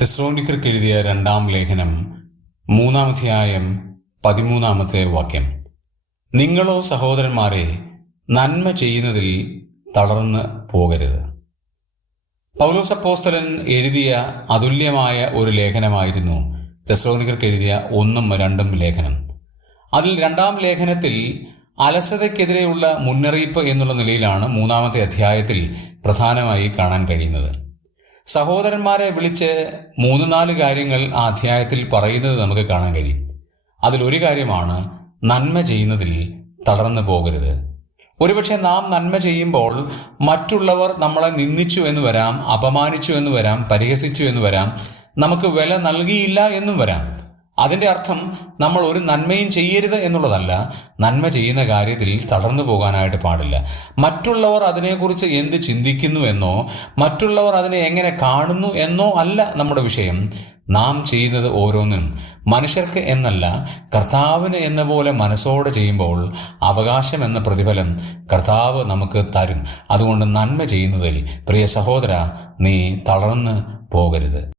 തെസ്ലോനിക്കർക്ക് എഴുതിയ രണ്ടാം ലേഖനം മൂന്നാമധ്യായം പതിമൂന്നാമത്തെ വാക്യം. നിങ്ങളോ സഹോദരന്മാരെ നന്മ ചെയ്യുന്നതിൽ തളർന്ന് പോകരുത്. പൗലോസപ്പോസ്തലൻ എഴുതിയ അതുല്യമായ ഒരു ലേഖനമായിരുന്നു തെസ്ലോണിക്കർക്ക് എഴുതിയ ഒന്നും രണ്ടും ലേഖനം. അതിൽ രണ്ടാം ലേഖനത്തിൽ അലസതയ്ക്കെതിരെയുള്ള മുന്നറിയിപ്പ് എന്നുള്ള നിലയിലാണ് മൂന്നാമത്തെ അധ്യായത്തിൽ പ്രധാനമായി കാണാൻ കഴിയുന്നത്. സഹോദരന്മാരെ വിളിച്ച് മൂന്ന് നാല് കാര്യങ്ങൾ അധ്യായത്തിൽ പറയുന്നത് നമുക്ക് കാണാൻ കഴിയും. അതിലൊരു കാര്യമാണ് നന്മ ചെയ്യുന്നതിൽ തളർന്നു പോകരുത്. ഒരുപക്ഷെ നാം നന്മ ചെയ്യുമ്പോൾ മറ്റുള്ളവർ നമ്മളെ നിന്ദിച്ചു എന്ന് വരാം അപമാനിച്ചു എന്ന് വരാം പരിഹസിച്ചു എന്ന് വരാം നമുക്ക് വില നൽകിയില്ല എന്നും വരാം. അതിന്റെ അർത്ഥം നമ്മൾ ഒരു നന്മയും ചെയ്യരുത് എന്നുള്ളതല്ല നന്മ ചെയ്യുന്ന കാര്യത്തിൽ തളർന്നു പോകാനായിട്ട് പാടില്ല. മറ്റുള്ളവർ അതിനെക്കുറിച്ച് എന്ത് ചിന്തിക്കുന്നു എന്നോ മറ്റുള്ളവർ അതിനെ എങ്ങനെ കാണുന്നു എന്നോ അല്ല നമ്മുടെ വിഷയം. നാം ചെയ്യുന്നത് ഓരോന്നിനും മനുഷ്യർക്ക് എന്നല്ല കർത്താവിന് എന്ന പോലെ മനസ്സോടെ ചെയ്യുമ്പോൾ അവകാശം എന്ന പ്രതിഫലം കർത്താവ് നമുക്ക് തരും. അതുകൊണ്ട് നന്മ ചെയ്യുന്നതിൽ പ്രിയ സഹോദര നീ തളർന്ന് പോകരുത്.